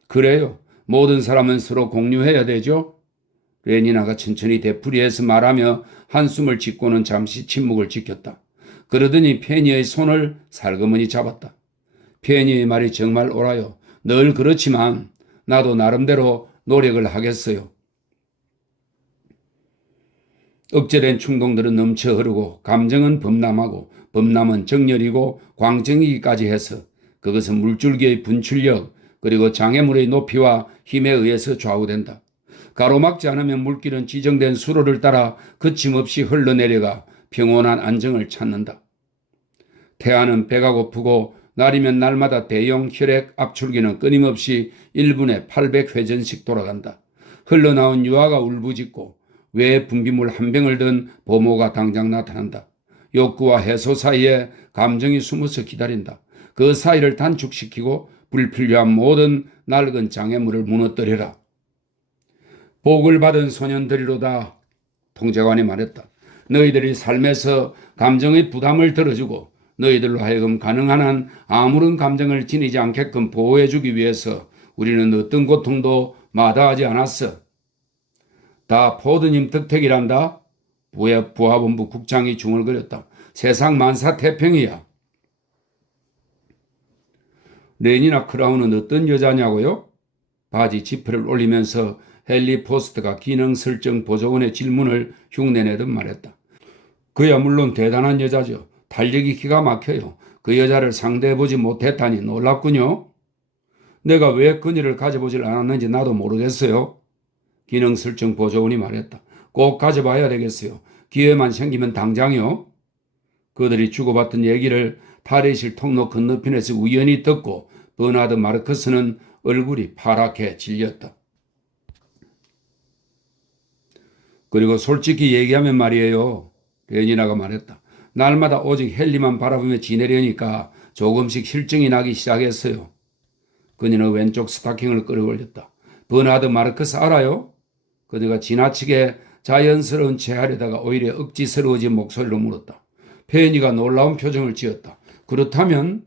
그래요. 모든 사람은 서로 공유해야 되죠. 레니나가 천천히 되풀이해서 말하며 한숨을 짓고는 잠시 침묵을 지켰다. 그러더니 페니의 손을 살그머니 잡았다. 페니의 말이 정말 옳아요. 늘 그렇지만 나도 나름대로 노력을 하겠어요. 억제된 충동들은 넘쳐 흐르고 감정은 범람하고 범람은 정열이고 광정이기까지 해서 그것은 물줄기의 분출력 그리고 장애물의 높이와 힘에 의해서 좌우된다. 가로막지 않으면 물길은 지정된 수로를 따라 거침없이 흘러내려가 평온한 안정을 찾는다. 태아는 배가 고프고 날이면 날마다 대형 혈액 압출기는 끊임없이 1분에 800회전씩 돌아간다. 흘러나온 유아가 울부짖고 외 분비물 한 병을 든 보모가 당장 나타난다. 욕구와 해소 사이에 감정이 숨어서 기다린다. 그 사이를 단축시키고 불필요한 모든 낡은 장애물을 무너뜨려라. 복을 받은 소년들이로다. 통제관이 말했다. 너희들이 삶에서 감정의 부담을 덜어주고 너희들로 하여금 가능한 한 아무런 감정을 지니지 않게끔 보호해주기 위해서 우리는 어떤 고통도 마다하지 않았어. 다 포드님 덕택이란다. 부하본부 국장이 중얼거렸다. 세상 만사태평이야. 레니나 크라운은 어떤 여자냐고요? 바지 지퍼를 올리면서 헨리 포스트가 기능설정 보조원의 질문을 흉내내듯 말했다. 그야 물론 대단한 여자죠. 달력이 기가 막혀요. 그 여자를 상대해보지 못했다니 놀랍군요. 내가 왜 그녀를 가져보질 않았는지 나도 모르겠어요. 기능설정 보조원이 말했다. 꼭 가져봐야 되겠어요. 기회만 생기면 당장요. 그들이 주고받던 얘기를 탈의실 통로 건너편에서 우연히 듣고 버나드 마르커스는 얼굴이 파랗게 질렸다. 그리고 솔직히 얘기하면 말이에요. 레니나가 말했다. 날마다 오직 헨리만 바라보며 지내려니까 조금씩 실증이 나기 시작했어요. 그녀는 왼쪽 스타킹을 끌어올렸다. 버나드 마르커스 알아요? 그녀가 지나치게 자연스러운 체하려다가 오히려 억지스러워진 목소리로 물었다. 페니가 놀라운 표정을 지었다. 그렇다면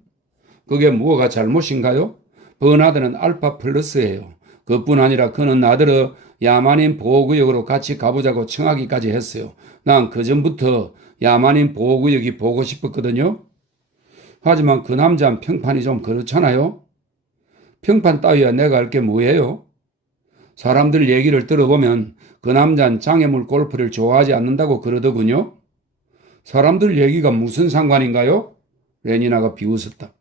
그게 뭐가 잘못인가요? 버나드는 알파 플러스예요. 그뿐 아니라 그는 나더러 야만인 보호구역으로 같이 가보자고 청하기까지 했어요. 난 그전부터 야만인 보호구역이 보고 싶었거든요. 하지만 그 남자는 평판이 좀 그렇잖아요. 평판 따위야 내가 알 게 뭐예요? 사람들 얘기를 들어보면 그 남자는 장애물 골프를 좋아하지 않는다고 그러더군요. 사람들 얘기가 무슨 상관인가요? 레니나가 비웃었다.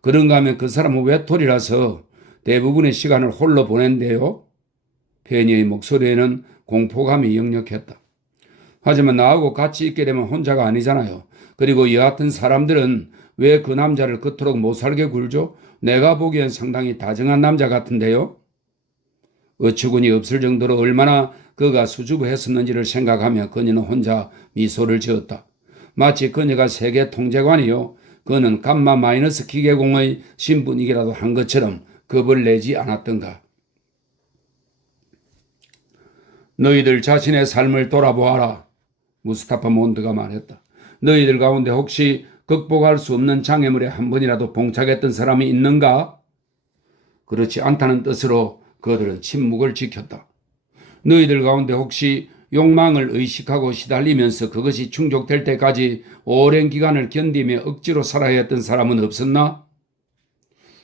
그런가 하면 그 사람은 외톨이라서 대부분의 시간을 홀로 보낸대요. 페니의 목소리에는 공포감이 역력했다. 하지만 나하고 같이 있게 되면 혼자가 아니잖아요. 그리고 여하튼 사람들은 왜 그 남자를 그토록 못살게 굴죠? 내가 보기엔 상당히 다정한 남자 같은데요. 어처구니 없을 정도로 얼마나 그가 수줍어했었는지를 생각하며 그녀는 혼자 미소를 지었다. 마치 그녀가 세계 통제관이요. 그는 감마 마이너스 기계공의 신분이기라도 한 것처럼 겁을 내지 않았던가. 너희들 자신의 삶을 돌아보아라. 무스타파 몬드가 말했다. 너희들 가운데 혹시 극복할 수 없는 장애물에 한 번이라도 봉착했던 사람이 있는가? 그렇지 않다는 뜻으로 그들은 침묵을 지켰다. 너희들 가운데 혹시 욕망을 의식하고 시달리면서 그것이 충족될 때까지 오랜 기간을 견디며 억지로 살아야 했던 사람은 없었나?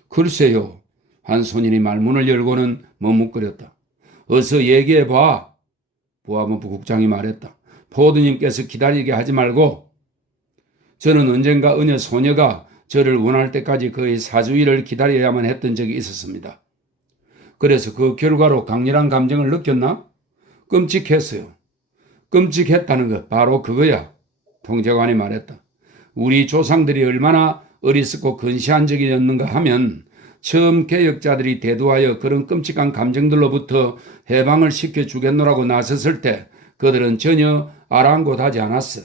글쎄요. 한 소년이 말문을 열고는 머뭇거렸다. 어서 얘기해봐. 보안본부 국장이 말했다. 포드님께서 기다리게 하지 말고 저는 언젠가 어느 소녀가 저를 원할 때까지 그의 사주일을 기다려야만 했던 적이 있었습니다. 그래서 그 결과로 강렬한 감정을 느꼈나? 끔찍했어요. 끔찍했다는 것 바로 그거야. 통제관이 말했다. 우리 조상들이 얼마나 어리석고 근시한 적이 었는가 하면 처음 개혁자들이 대두하여 그런 끔찍한 감정들로부터 해방을 시켜주겠노라고 나섰을 때 그들은 전혀 아랑곳하지 않았어.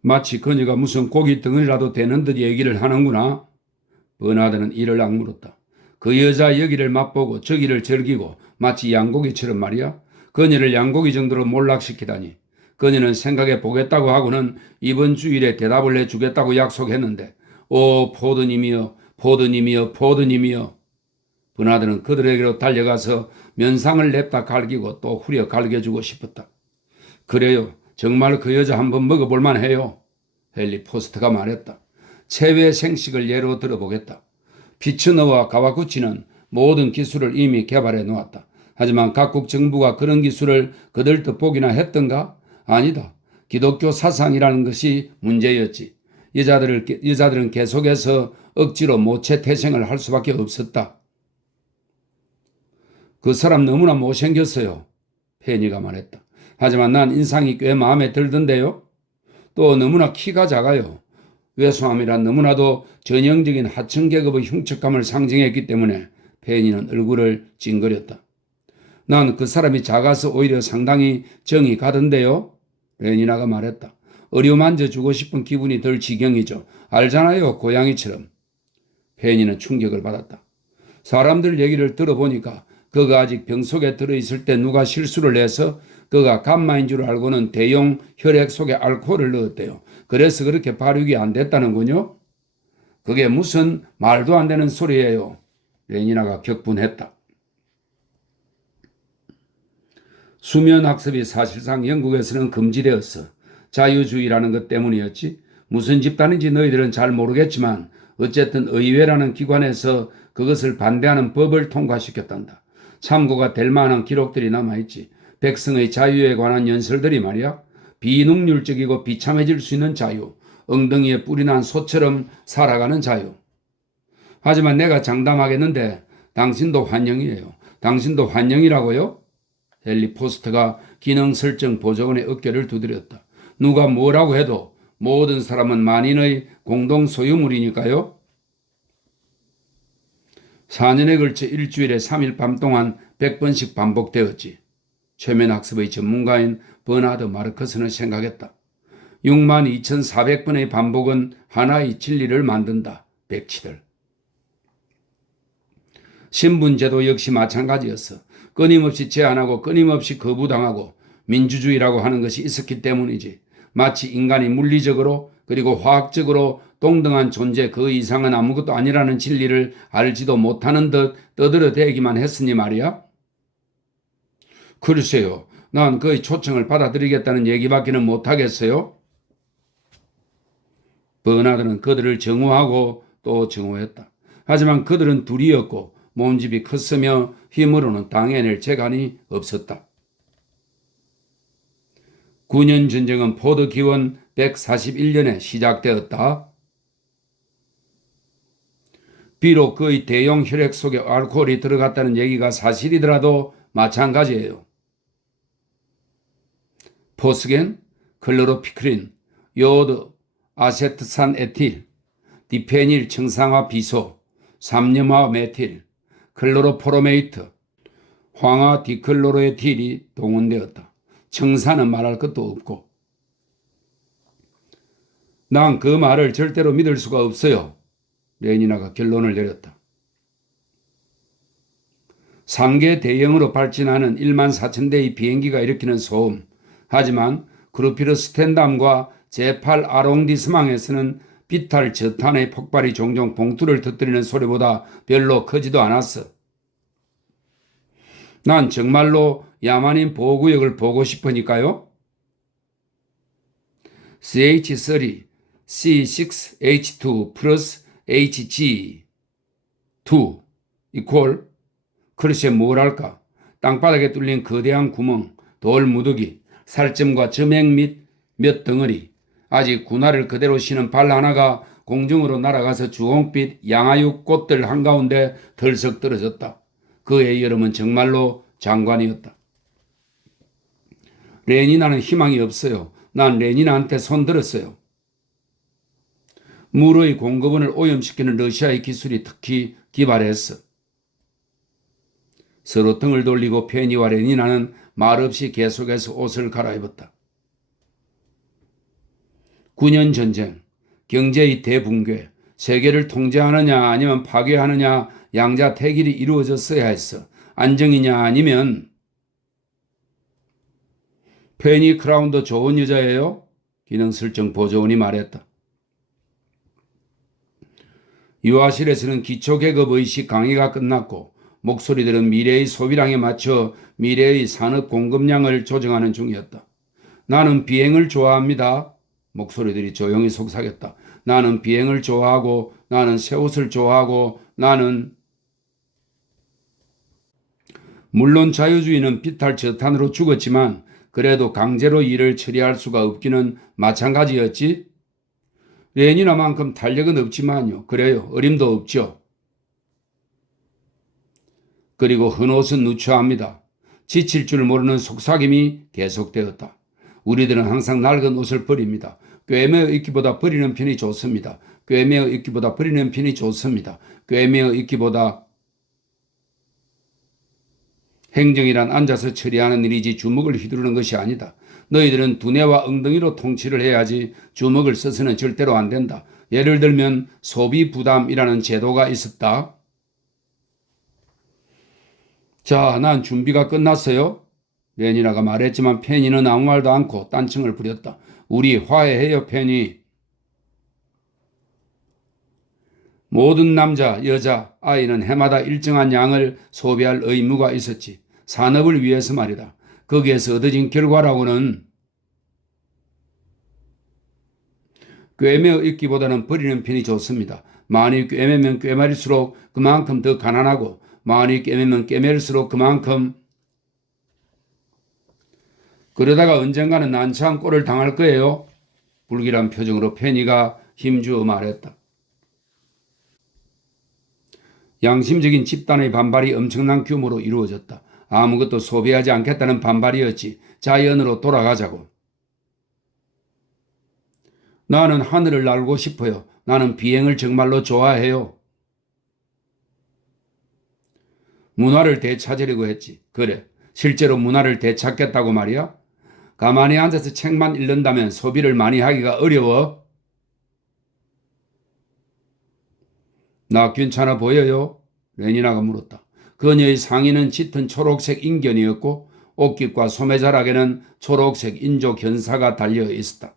마치 그녀가 무슨 고기 덩어리라도 되는 듯 얘기를 하는구나. 버나드는 이를 악물었다. 그 여자 여기를 맛보고 저기를 즐기고 마치 양고기처럼 말이야. 그녀를 양고기 정도로 몰락시키다니. 그녀는 생각해 보겠다고 하고는 이번 주일에 대답을 해주겠다고 약속했는데 오 포드님이여 포드님이여 포드님이여. 버나드는 그들에게로 달려가서 면상을 냅다 갈기고 또 후려 갈겨주고 싶었다. 그래요. 정말 그 여자 한번 먹어볼만 해요. 헨리 포스트가 말했다. 체외 생식을 예로 들어보겠다. 피츠너와 가와구치는 모든 기술을 이미 개발해 놓았다. 하지만 각국 정부가 그런 기술을 그들 뜻보기나 했던가? 아니다. 기독교 사상이라는 것이 문제였지. 여자들은 계속해서 억지로 모체 태생을 할 수밖에 없었다. 그 사람 너무나 못생겼어요. 페니가 말했다. 하지만 난 인상이 꽤 마음에 들던데요. 또 너무나 키가 작아요. 왜소함이란 너무나도 전형적인 하층 계급의 흉측감을 상징했기 때문에 페니는 얼굴을 찡그렸다. 난 그 사람이 작아서 오히려 상당히 정이 가던데요. 레니나가 말했다. 어루만져 주고 싶은 기분이 들 지경이죠. 알잖아요. 고양이처럼. 페니는 충격을 받았다. 사람들 얘기를 들어보니까 그가 아직 병 속에 들어있을 때 누가 실수를 해서 그가 감마인 줄 알고는 대용 혈액 속에 알코올을 넣었대요. 그래서 그렇게 발육이 안 됐다는군요. 그게 무슨 말도 안 되는 소리예요. 레니나가 격분했다. 수면학습이 사실상 영국에서는 금지되었어. 자유주의라는 것 때문이었지. 무슨 집단인지 너희들은 잘 모르겠지만 어쨌든 의회라는 기관에서 그것을 반대하는 법을 통과시켰단다. 참고가 될 만한 기록들이 남아있지. 백성의 자유에 관한 연설들이 말이야. 비능률적이고 비참해질 수 있는 자유, 엉덩이에 뿔이 난 소처럼 살아가는 자유. 하지만 내가 장담하겠는데 당신도 환영이에요. 당신도 환영이라고요? 헨리 포스터가 기능설정 보좌관의 어깨를 두드렸다. 누가 뭐라고 해도 모든 사람은 만인의 공동 소유물이니까요. 4년에 걸쳐 일주일에 3일 밤 동안 100번씩 반복되었지. 최면학습의 전문가인 버나드 마르커스는 생각했다. 62,400번의 반복은 하나의 진리를 만든다. 백치들. 신분제도 역시 마찬가지였어. 끊임없이 제한하고 끊임없이 거부당하고 민주주의라고 하는 것이 있었기 때문이지. 마치 인간이 물리적으로 그리고 화학적으로 동등한 존재 그 이상은 아무것도 아니라는 진리를 알지도 못하는 듯 떠들어대기만 했으니 말이야. 글쎄요. 난 그의 초청을 받아들이겠다는 얘기밖에는 못하겠어요. 버나드는 그들을 정오하고 또 정오했다. 하지만 그들은 둘이었고 몸집이 컸으며 힘으로는 당해낼 재간이 없었다. 9년 전쟁은 포드 기원 141년에 시작되었다. 비록 그의 대용 혈액 속에 알코올이 들어갔다는 얘기가 사실이더라도 마찬가지예요. 포스겐, 클로로피크린, 요오드, 아세트산 에틸, 디페닐 청산화 비소, 삼염화 메틸, 클로로포로메이트, 황화 디클로로에틸이 동원되었다. 청산은 말할 것도 없고. 난 그 말을 절대로 믿을 수가 없어요. 레니나가 결론을 내렸다. 3개 대형으로 발진하는 14,000대의 비행기가 일으키는 소음. 하지만 크루피르스텐담과 제8 아롱디스망에서는 비탈 저탄의 폭발이 종종 봉투를 터뜨리는 소리보다 별로 크지도 않았어. 난 정말로 야만인 보호구역을 보고 싶으니까요. CH3, C6H2 플러스 HG2 이퀄 글쎄 뭘할까. 땅바닥에 뚫린 거대한 구멍, 돌 무더기, 살점과 점액 및 몇 덩어리, 아직 군화를 그대로 신은 발 하나가 공중으로 날아가서 주홍빛 양아육 꽃들 한가운데 덜썩 떨어졌다. 그의 여름은 정말로 장관이었다. 레니나는 희망이 없어요. 난 레니나한테 손들었어요. 물의 공급원을 오염시키는 러시아의 기술이 특히 기발했어. 서로 등을 돌리고 페니와 레니나는 말없이 계속해서 옷을 갈아입었다. 9년 전쟁, 경제의 대붕괴, 세계를 통제하느냐 아니면 파괴하느냐 양자택일이 이루어졌어야 했어. 안정이냐 아니면 페니 크라운도 좋은 여자예요? 기능설정 보조원이 말했다. 유아실에서는 기초계급의식 강의가 끝났고 목소리들은 미래의 소비량에 맞춰 미래의 산업 공급량을 조정하는 중이었다. 나는 비행을 좋아합니다. 목소리들이 조용히 속삭였다. 나는 비행을 좋아하고 나는 새 옷을 좋아하고 나는 물론 자유주의는 비탈 저탄으로 죽었지만 그래도 강제로 일을 처리할 수가 없기는 마찬가지였지. 레니나만큼 탄력은 없지만요. 그래요. 어림도 없죠. 그리고 헌옷은 누추합니다. 지칠 줄 모르는 속삭임이 계속되었다. 우리들은 항상 낡은 옷을 버립니다. 꿰매어 입기보다 버리는 편이 좋습니다. 꿰매어 입기보다 버리는 편이 좋습니다. 꿰매어 입기보다 행정이란 앉아서 처리하는 일이지 주먹을 휘두르는 것이 아니다. 너희들은 두뇌와 엉덩이로 통치를 해야지 주먹을 써서는 절대로 안 된다. 예를 들면 소비 부담이라는 제도가 있었다. 자, 난 준비가 끝났어요. 레니나가 말했지만 페니는 아무 말도 않고 딴청을 부렸다. 우리 화해해요, 페니. 모든 남자, 여자, 아이는 해마다 일정한 양을 소비할 의무가 있었지. 산업을 위해서 말이다. 거기에서 얻어진 결과라고는 꿰매어 입기보다는 버리는 편이 좋습니다. 많이 꿰매면 꿰매일수록 그만큼 더 가난하고 많이 꿰매면 꿰맬수록 그만큼 그러다가 언젠가는 난처한 꼴을 당할 거예요. 불길한 표정으로 페니가 힘주어 말했다. 양심적인 집단의 반발이 엄청난 규모로 이루어졌다. 아무것도 소비하지 않겠다는 반발이었지. 자연으로 돌아가자고. 나는 하늘을 날고 싶어요. 나는 비행을 정말로 좋아해요. 문화를 되찾으려고 했지. 그래, 실제로 문화를 되찾겠다고 말이야? 가만히 앉아서 책만 읽는다면 소비를 많이 하기가 어려워. 나 괜찮아 보여요? 레니나가 물었다. 그녀의 상의는 짙은 초록색 인견이었고 옷깃과 소매자락에는 초록색 인조 견사가 달려 있었다.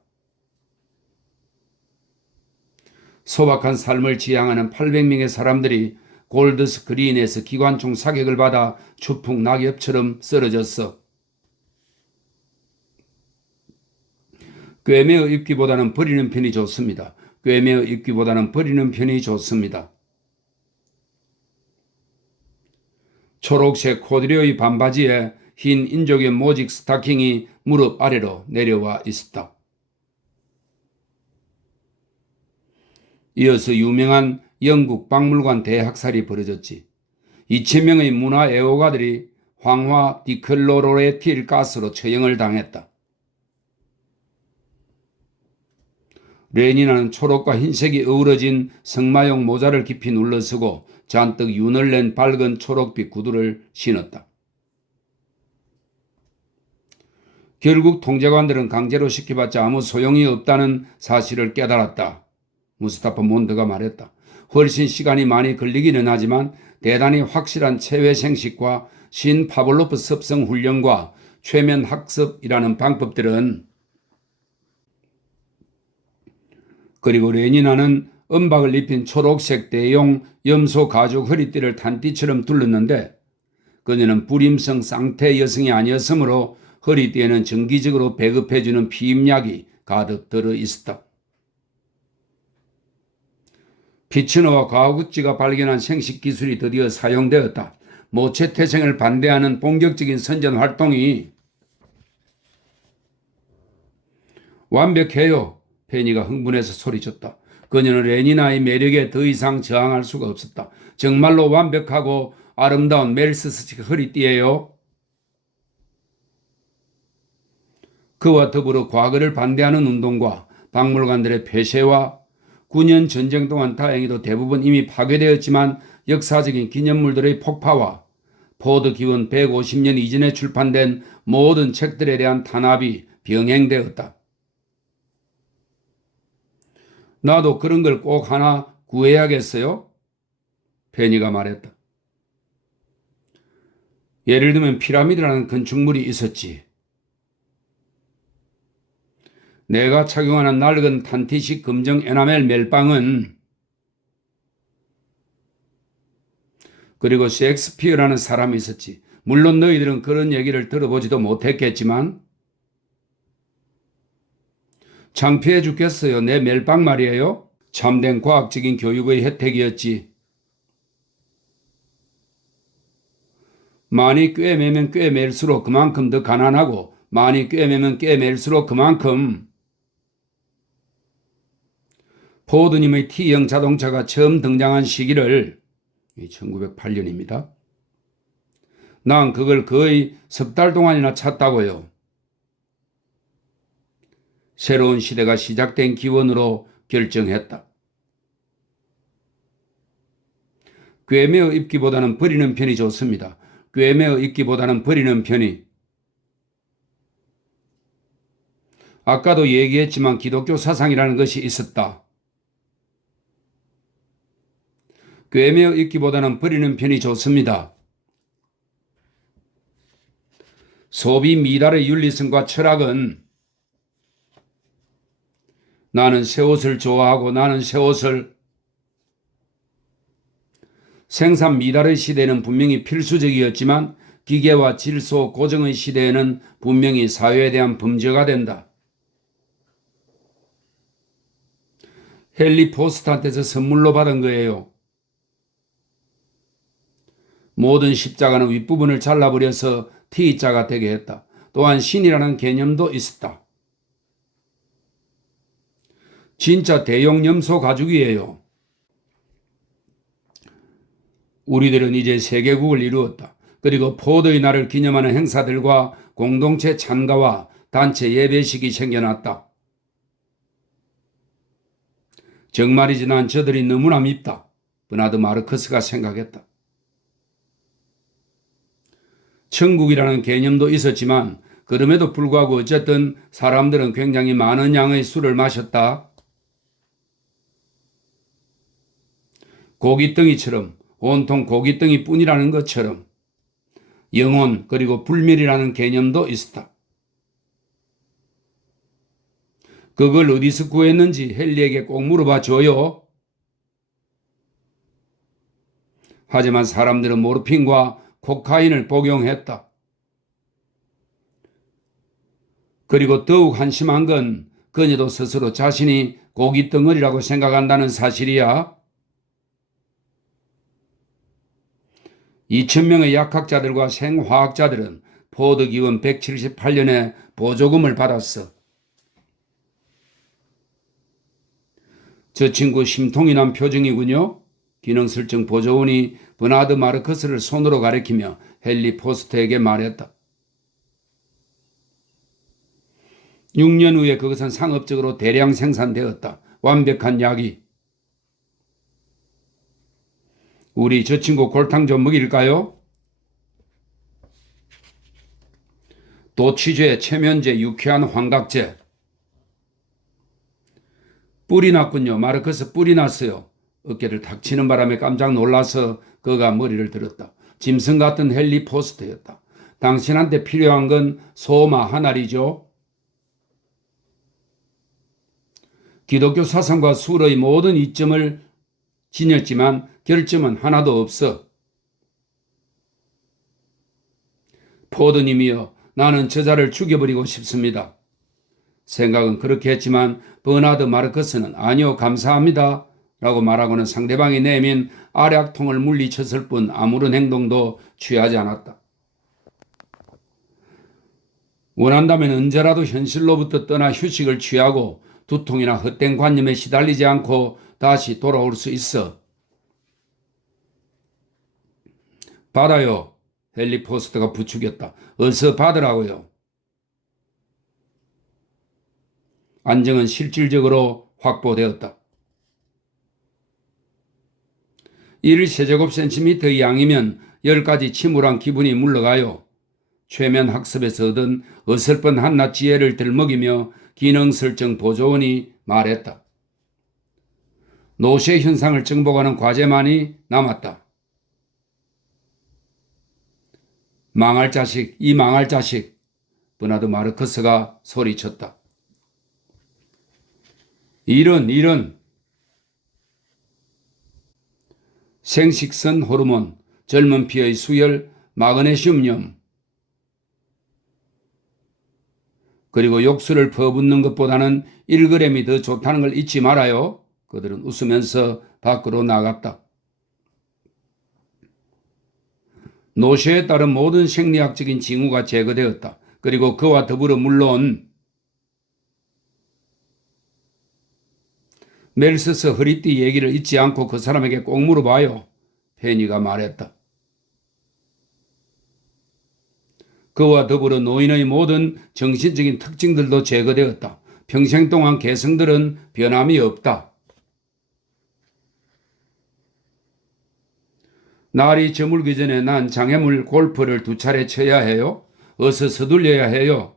소박한 삶을 지향하는 800명의 사람들이 골드 스크린에서 기관총 사격을 받아 추풍 낙엽처럼 쓰러졌어. 꿰매어 입기보다는 버리는 편이 좋습니다. 꿰매어 입기보다는 버리는 편이 좋습니다. 초록색 코디료의 반바지에 흰 인조견 모직 스타킹이 무릎 아래로 내려와 있었다. 이어서 유명한 영국 박물관 대학살이 벌어졌지. 2000명의 문화 애호가들이 황화 디클로로레틸 가스로 처형을 당했다. 레니나는 초록과 흰색이 어우러진 승마용 모자를 깊이 눌러쓰고 잔뜩 윤을 낸 밝은 초록빛 구두를 신었다. 결국 통제관들은 강제로 시켜봤자 아무 소용이 없다는 사실을 깨달았다. 무스타파 몬드가 말했다. 훨씬 시간이 많이 걸리기는 하지만 대단히 확실한 체외 생식과 신 파블로프 습성 훈련과 최면 학습이라는 방법들은 그리고 레니나는 은박을 입힌 초록색 대용 염소 가죽 허리띠를 탄띠처럼 둘렀는데 그녀는 불임성 쌍태 여성이 아니었으므로 허리띠에는 정기적으로 배급해주는 피임약이 가득 들어 있었다. 피츠너와 과학우찌가 발견한 생식 기술이 드디어 사용되었다. 모체 태생을 반대하는 본격적인 선전 활동이 완벽해요. 페니가 흥분해서 소리쳤다. 그녀는 레니나의 매력에 더 이상 저항할 수가 없었다. 정말로 완벽하고 아름다운 멜스스틱 허리띠예요. 그와 더불어 과거를 반대하는 운동과 박물관들의 폐쇄와 9년 전쟁 동안 다행히도 대부분 이미 파괴되었지만 역사적인 기념물들의 폭파와 포드 기원 150년 이전에 출판된 모든 책들에 대한 탄압이 병행되었다. 나도 그런 걸 꼭 하나 구해야겠어요? 페니가 말했다. 예를 들면 피라미드라는 건축물이 있었지. 내가 착용하는 낡은 탄티식 검정 에나멜 멜빵은 그리고 셰익스피어라는 사람이 있었지. 물론 너희들은 그런 얘기를 들어보지도 못했겠지만 창피해 죽겠어요. 내 멜빵 말이에요. 참된 과학적인 교육의 혜택이었지. 많이 꿰매면 꿰맬수록 그만큼 더 가난하고 많이 꿰매면 꿰맬수록 그만큼 포드님의 T형 자동차가 처음 등장한 시기를 1908년입니다. 난 그걸 거의 석 달 동안이나 찾다고요. 새로운 시대가 시작된 기원으로 결정했다. 꿰매어 입기보다는 버리는 편이 좋습니다. 꿰매어 입기보다는 버리는 편이. 아까도 얘기했지만 기독교 사상이라는 것이 있었다. 꿰매어 입기보다는 버리는 편이 좋습니다. 소비 미달의 윤리성과 철학은 나는 새 옷을 좋아하고 나는 새 옷을 생산 미달의 시대에는 분명히 필수적이었지만 기계와 질소 고정의 시대에는 분명히 사회에 대한 범죄가 된다. 헨리 포스트한테서 선물로 받은 거예요. 모든 십자가는 윗부분을 잘라버려서 T자가 되게 했다. 또한 신이라는 개념도 있었다. 진짜 대용 염소 가죽이에요. 우리들은 이제 세계국을 이루었다. 그리고 포드의 날을 기념하는 행사들과 공동체 참가와 단체 예배식이 생겨났다. 정말이지 난 저들이 너무나 밉다. 버나드 마르크스가 생각했다. 천국이라는 개념도 있었지만 그럼에도 불구하고 어쨌든 사람들은 굉장히 많은 양의 술을 마셨다. 고깃덩이처럼 온통 고깃덩이 뿐이라는 것처럼 영혼 그리고 불멸이라는 개념도 있었다. 그걸 어디서 구했는지 헨리에게 꼭 물어봐 줘요. 하지만 사람들은 모르핀과 코카인을 복용했다. 그리고 더욱 한심한 건 그녀도 스스로 자신이 고깃덩어리라고 생각한다는 사실이야. 2,000명의 약학자들과 생화학자들은 포드 기원 178년에 보조금을 받았어. 저 친구 심통이 난 표정이군요. 기능설정 보조원이 버나드 마르크스를 손으로 가리키며 헨리 포스트에게 말했다. 6년 후에 그것은 상업적으로 대량 생산되었다. 완벽한 약이. 우리 저 친구 골탕 좀 먹일까요? 도취제, 체면제, 유쾌한 환각제. 뿔이 났군요. 마르크스 뿔이 났어요. 어깨를 탁 치는 바람에 깜짝 놀라서 그가 머리를 들었다. 짐승 같은 헨리 포스트였다. 당신한테 필요한 건 소마 한 알이죠. 기독교 사상과 술의 모든 이점을 지녔지만 결점은 하나도 없어. 포드님이여, 나는 저자를 죽여버리고 싶습니다. 생각은 그렇게 했지만 버나드 마르크스는 아니요 감사합니다 라고 말하고는 상대방이 내민 알약통을 물리쳤을 뿐 아무런 행동도 취하지 않았다. 원한다면 언제라도 현실로부터 떠나 휴식을 취하고 두통이나 헛된 관념에 시달리지 않고 다시 돌아올 수 있어. 받아요. 헨리 포스트가 부추겼다. 어서 받으라고요. 안정은 실질적으로 확보되었다. 1세제곱센티미터의 양이면 10가지 침울한 기분이 물러가요. 최면 학습에서 얻은 어설픈 한낱 지혜를 들먹이며 기능설정 보조원이 말했다. 노쇠 현상을 정복하는 과제만이 남았다. 망할 자식, 이 망할 자식, 버나드 마르크스가 소리쳤다. 이런 생식선 호르몬, 젊은 피의 수혈, 마그네슘염, 그리고 욕수를 퍼붓는 것보다는 1g이 더 좋다는 걸 잊지 말아요. 그들은 웃으면서 밖으로 나갔다. 노쇠에 따른 모든 생리학적인 징후가 제거되었다. 그리고 그와 더불어 물론 멜스스 허리띠 얘기를 잊지 않고 그 사람에게 꼭 물어봐요. 페니가 말했다. 그와 더불어 노인의 모든 정신적인 특징들도 제거되었다. 평생 동안 개성들은 변함이 없다. 날이 저물기 전에 난 장애물 골프를 2차례 쳐야 해요. 어서 서둘려야 해요.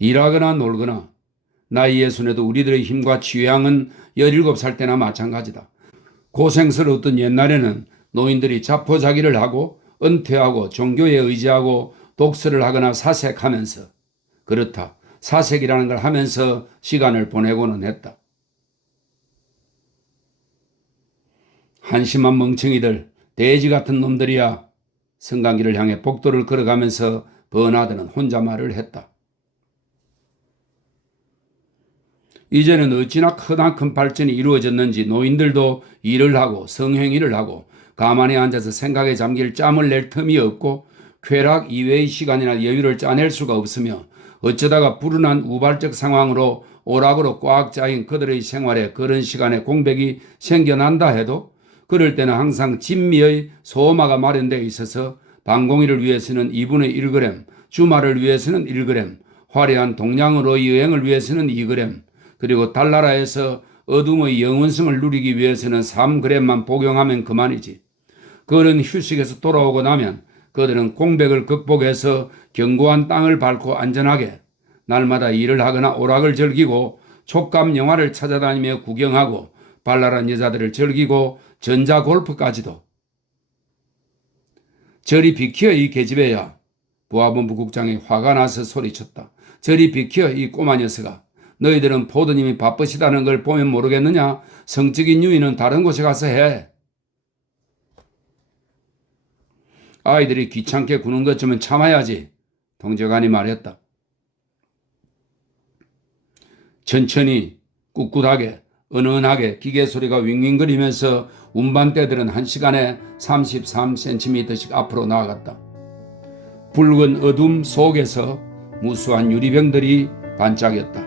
일하거나 놀거나 나이에 순에도 우리들의 힘과 취향은 17살 때나 마찬가지다. 고생스러웠던 옛날에는 노인들이 자포자기를 하고 은퇴하고 종교에 의지하고 독서를 하거나 사색하면서, 그렇다, 사색이라는 걸 하면서 시간을 보내고는 했다. 한심한 멍청이들, 돼지 같은 놈들이야. 성강길을 향해 복도를 걸어가면서 버나드는 혼잣말을 했다. 이제는 어찌나 크나큰 발전이 이루어졌는지 노인들도 일을 하고 성행위를 하고 가만히 앉아서 생각에 잠길 짬을 낼 틈이 없고 쾌락 이외의 시간이나 여유를 짜낼 수가 없으며 어쩌다가 불운한 우발적 상황으로 오락으로 꽉 짜인 그들의 생활에 그런 시간에 공백이 생겨난다 해도 그럴 때는 항상 진미의 소마가 마련되어 있어서 방공일을 위해서는 2분의 1g, 주말을 위해서는 1g, 화려한 동양으로의 여행을 위해서는 2g, 그리고 달나라에서 어둠의 영원성을 누리기 위해서는 3g만 복용하면 그만이지. 그런 휴식에서 돌아오고 나면 그들은 공백을 극복해서 견고한 땅을 밟고 안전하게 날마다 일을 하거나 오락을 즐기고 촉감 영화를 찾아다니며 구경하고 발랄한 여자들을 즐기고 전자골프까지도. 저리 비키어 이 계집애야. 보아본부 국장이 화가 나서 소리쳤다. 저리 비키어 이 꼬마 녀석아. 너희들은 포도님이 바쁘시다는 걸 보면 모르겠느냐? 성적인 유의는 다른 곳에 가서 해. 아이들이 귀찮게 구는 것쯤은 참아야지. 통제관이 말했다. 천천히 꿋꿋하게 은은하게 기계 소리가 윙윙거리면서 운반대들은 1시간에 33cm씩 앞으로 나아갔다. 붉은 어둠 속에서 무수한 유리병들이 반짝였다.